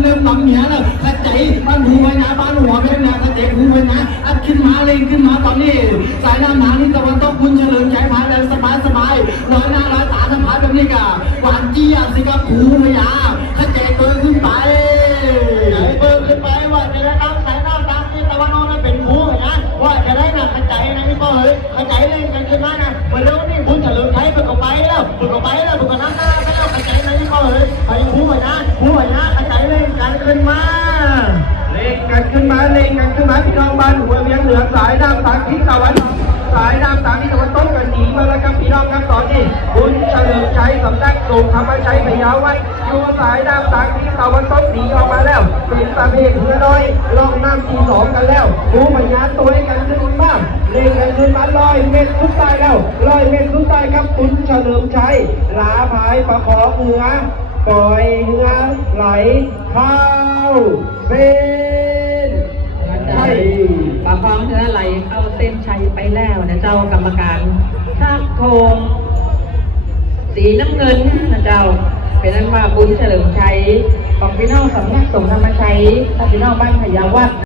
เริ่มหลังเหนียแล้วกระใจบ้านหัวนะบ้านหัวเพชรนะกระใจหัวนะอัดขึ้นมาเลยขึ้นมาตอนนี้ สายน้ำหนานี่ตะวันตกคุณเฉลิมใจพายแล้วสบายสบายน้อยหน้าร้อยตาสบายแบบนี้กะหวานเจี๊ยบสิครับหูเลยอะกระใจเบิร์ขึ้นไปเบิร์ขึ้นไปว่าจะได้ตั้งสายน้ำตามที่ตะวันออกนั้นเป็นหูนะว่าจะได้หนักกระใจนะพี่ก็เฮ้ยกระใจเล่นกันขึ้นมานะวันนี้นี่คุณเฉลิมใจเปิดออกไปแล้วเปิดออกไปแล้ว เล่นกันขึ้นมาเล่งกันขึ้นมาเล่งกันขึ้นมาพี่น้องบ้านหัวเวียงเหนือสายน้ำทางทิศตะวันสายน้ำทางทิศตะวันตกกันหนีมาแล้วครับพี่น้องครับตอนนี้คุณเฉลิมชัยสำนักส่งธรรมชัยพยาวไว้อยู่สายน้ำทางทิศตะวันตกหนีออกมาแล้วเป็นตาเพกเรือน้อยลองน้ำทีสองกันแล้วหูพญาตัวกันขึ้นมาเล่งกันขึ้นมาลอยเม็ดสุดท้ายแล้วลอยเม็ดสุดท้ายครับคุณเฉลิมชัยลาพายประคองเหนือปล่อยเรือ ไหลเข้าเส้นใช่ปลาฟองชนะไหลเข้าเส้นชัยไปแล้วนะเจ้ากรรมการทักโทงสีน้ำเงินนะเจ้า เป็นนั้นว่าบุญเฉลิมชัยของพี่น้องสำนักสงฆ์ธรรมชัยพี่น้องบ้านพยาวัด